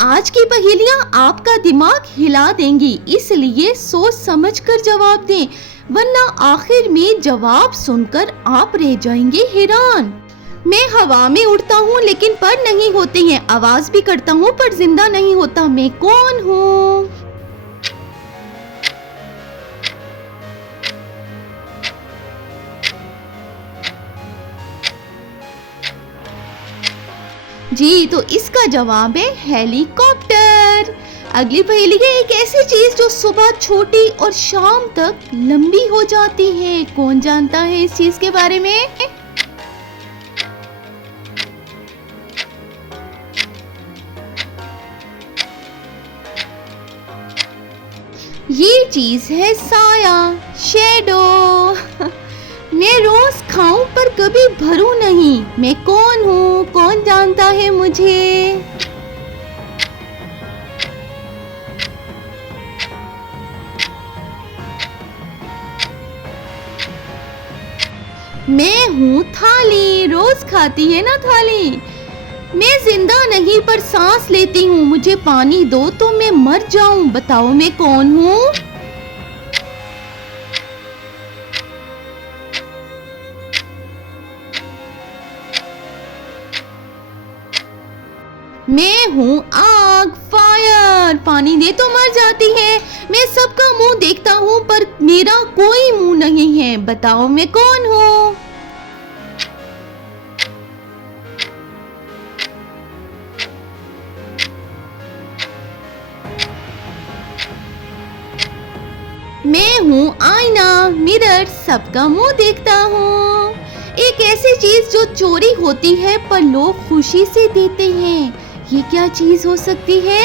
आज की पहेलियां आपका दिमाग हिला देंगी, इसलिए सोच समझकर जवाब दें, वरना आखिर में जवाब सुनकर आप रह जाएंगे हैरान। मैं हवा में उड़ता हूँ लेकिन पर नहीं होते हैं, आवाज भी करता हूँ पर जिंदा नहीं होता, मैं कौन हूँ? जी, तो इसका जवाब है हेलीकॉप्टर। अगली पहेली है, एक ऐसी चीज जो सुबह छोटी और शाम तक लंबी हो जाती है, कौन जानता है इस चीज के बारे में? ये चीज है साया, शैडो। मैं रोज खाऊं पर कभी भरूं नहीं, मैं कौन हूँ, कौन जानता है मुझे? मैं हूँ थाली, रोज खाती है ना थाली। मैं जिंदा नहीं पर सांस लेती हूँ, मुझे पानी दो तो मैं मर जाऊं, बताओ मैं कौन हूँ? मैं हूँ आग, फायर, पानी दे तो मर जाती है। मैं सबका मुंह देखता हूँ पर मेरा कोई मुंह नहीं है, बताओ मैं कौन हूँ? मैं हूँ आईना, मिरर, सबका मुंह देखता हूँ। एक ऐसी चीज जो चोरी होती है पर लोग खुशी से देते हैं, ये क्या चीज हो सकती है?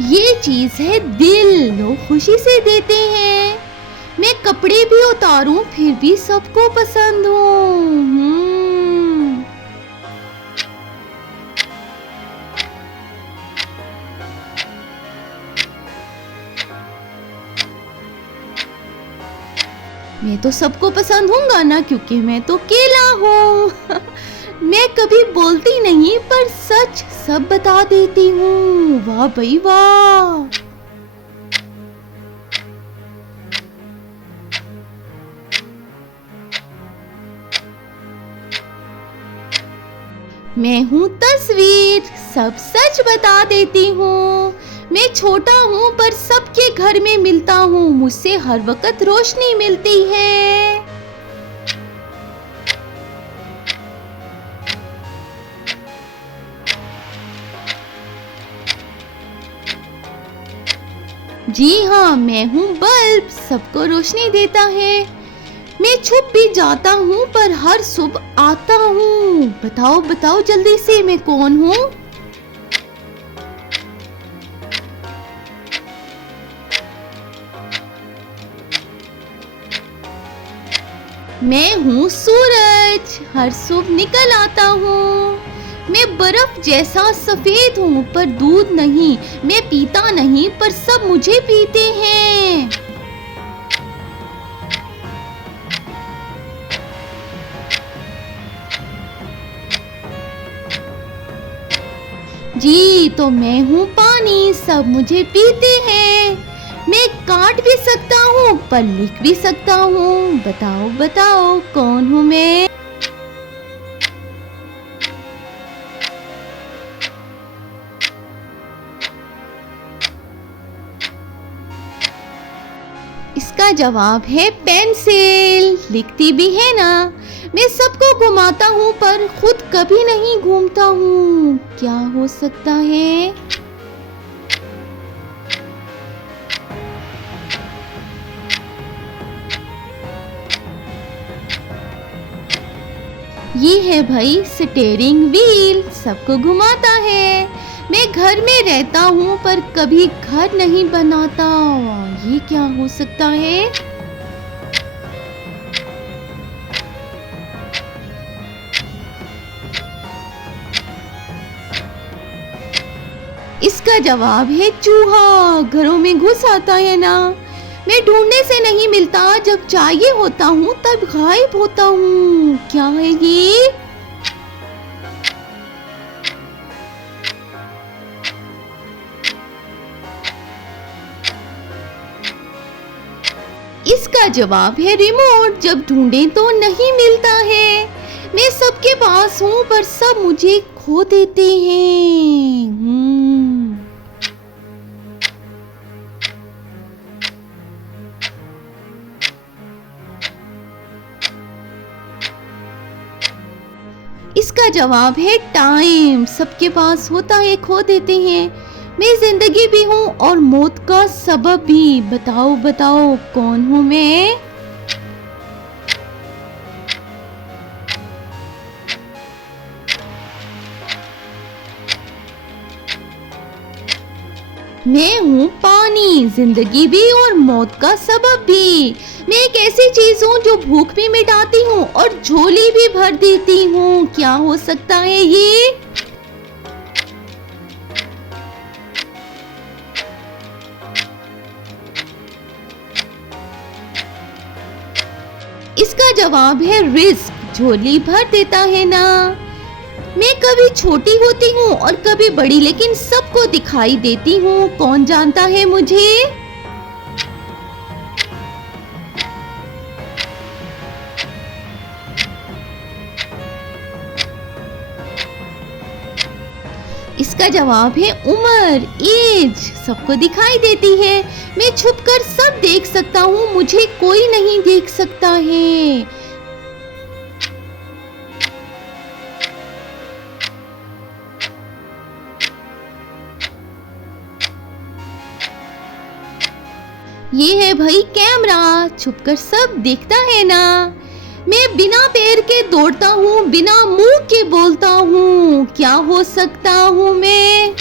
ये चीज है दिल, लोग खुशी से देते हैं। मैं कपड़े भी उतारूं फिर भी सबको पसंद हूँ। मैं तो सबको पसंद हूँगा ना, क्योंकि मैं तो केला हूँ। मैं कभी बोलती नहीं पर सच सब बता देती हूँ, वाह भाई वाह। मैं हूँ तस्वीर, सब सच बता देती हूँ। मैं छोटा हूँ पर सबके घर में मिलता हूँ, मुझसे हर वक्त रोशनी मिलती है। जी हाँ, मैं हूँ बल्ब, सबको रोशनी देता है। मैं छुप भी जाता हूँ पर हर सुबह आता हूँ, बताओ बताओ जल्दी से मैं कौन हूँ? मैं हूँ सूरज, हर सुबह निकल आता हूँ। मैं बर्फ जैसा सफेद हूँ पर दूध नहीं, मैं पीता नहीं पर सब मुझे पीते हैं। जी, तो मैं हूँ पानी, सब मुझे पीते हैं। मैं काट भी सकता हूँ पर लिख भी सकता हूँ, बताओ बताओ कौन हूँ मैं? इसका जवाब है पेंसिल, लिखती भी है ना। मैं सबको घुमाता हूँ पर खुद कभी नहीं घूमता हूँ, क्या हो सकता है? ये है भाई स्टीयरिंग व्हील, सबको घुमाता है। मैं घर में रहता हूँ पर कभी घर नहीं बनाता, ये क्या हो सकता है? इसका जवाब है चूहा, घरों में घुस आता है ना। मैं ढूंढने से नहीं मिलता, जब चाहिए होता हूँ तब गायब होता हूँ। क्या है ये? इसका जवाब है रिमोट। जब ढूंढे तो नहीं मिलता है। मैं सबके पास हूँ पर सब मुझे खो देते हैं। इसका जवाब है टाइम। सबके पास होता है, खो देते हैं। मैं जिंदगी भी हूँ और मौत का सबब भी। बताओ बताओ कौन हूँ मैं? मैं हूँ पानी, जिंदगी भी और मौत का सबब भी। मैं एक ऐसी चीज हूँ जो भूख भी मिटाती हूँ और झोली भी भर देती हूँ। क्या हो सकता है ये? इसका जवाब है रिस्क। झोली भर देता है ना। मैं कभी छोटी होती हूँ और कभी बड़ी, लेकिन सबको दिखाई देती हूँ। कौन जानता है मुझे? इसका जवाब है उम्र, एज। सबको दिखाई देती है। मैं छुपकर सब देख सकता हूँ, मुझे कोई नहीं देख सकता है। ये है भाई कैमरा। छुपकर सब देखता है ना। मैं बिना पैर के दौड़ता हूँ, बिना मुंह के बोलता हूँ। क्या हो सकता हूँ मैं?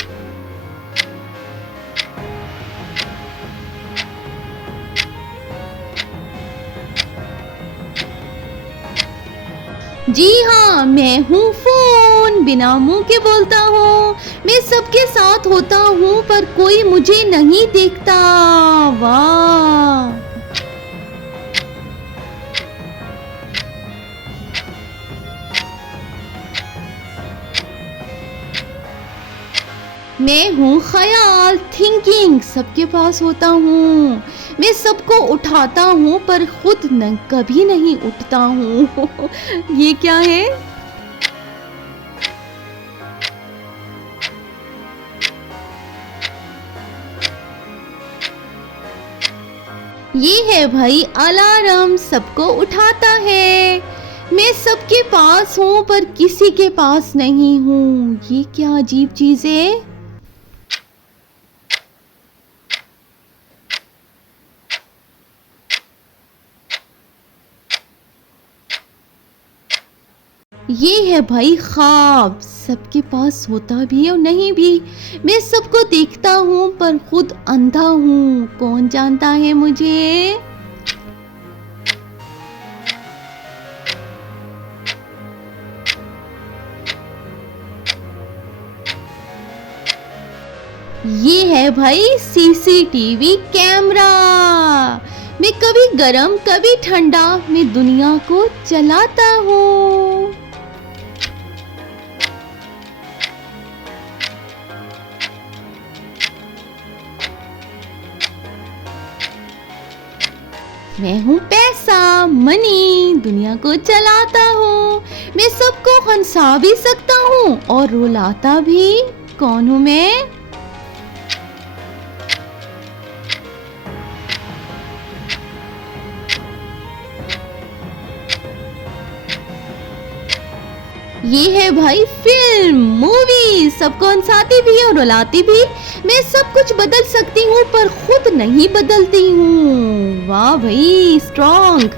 जी हाँ, मैं हूँ फोन। बिना मुंह के बोलता हूँ। मैं सबके साथ होता हूँ पर कोई मुझे नहीं देखता। वाह! मैं हूँ ख्याल, थिंकिंग। सबके पास होता हूँ। मैं सबको उठाता हूँ पर खुद कभी नहीं उठता हूँ। ये क्या है? ये है भाई अलार्म। सबको उठाता है। मैं सबके पास हूँ पर किसी के पास नहीं हूँ। ये क्या अजीब चीज है? ये है भाई ख्वाब। सबके पास होता भी और नहीं भी। मैं सबको देखता हूँ पर खुद अंधा हूँ। कौन जानता है मुझे? ये है भाई सीसीटीवी कैमरा। मैं कभी गरम कभी ठंडा, मैं दुनिया को चलाता हूँ। मैं हूँ पैसा, मनी। दुनिया को चलाता हूँ। मैं सबको हंसा भी सकता हूँ और रुलाता भी। कौन हूँ मैं? ये है भाई फिल्म, मूवी। सबको हंसाती भी और रुलाती भी। मैं सब कुछ बदल सकती हूँ पर खुद नहीं बदलती हूँ। वाह भाई, स्ट्रॉन्ग।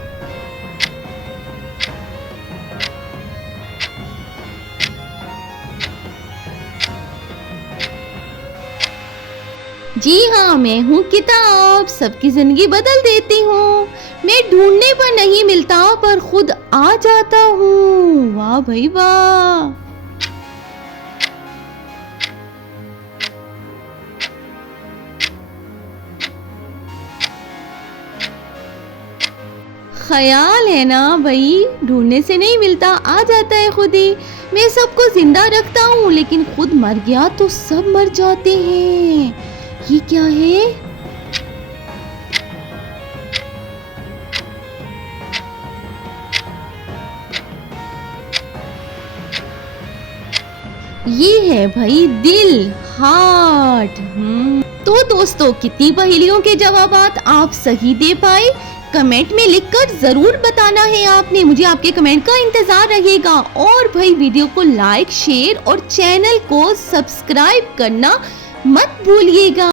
जी हाँ, मैं हूँ किताब। सबकी जिंदगी बदल देती हूँ। मैं ढूंढने पर नहीं मिलता पर खुद आ जाता हूँ। वाह भाई वाह। ख्याल है ना भाई, ढूंढने से नहीं मिलता, आ जाता है खुद ही। मैं सबको जिंदा रखता हूँ लेकिन खुद मर गया तो सब मर जाते हैं। ये क्या है? ये है भाई दिल, हार्ट। तो दोस्तों, कितनी पहेलियों के जवाबात आप सही दे पाए? कमेंट में लिखकर जरूर बताना है आपने। मुझे आपके कमेंट का इंतजार रहेगा। और भाई वीडियो को लाइक, शेयर और चैनल को सब्सक्राइब करना मत भूलिएगा।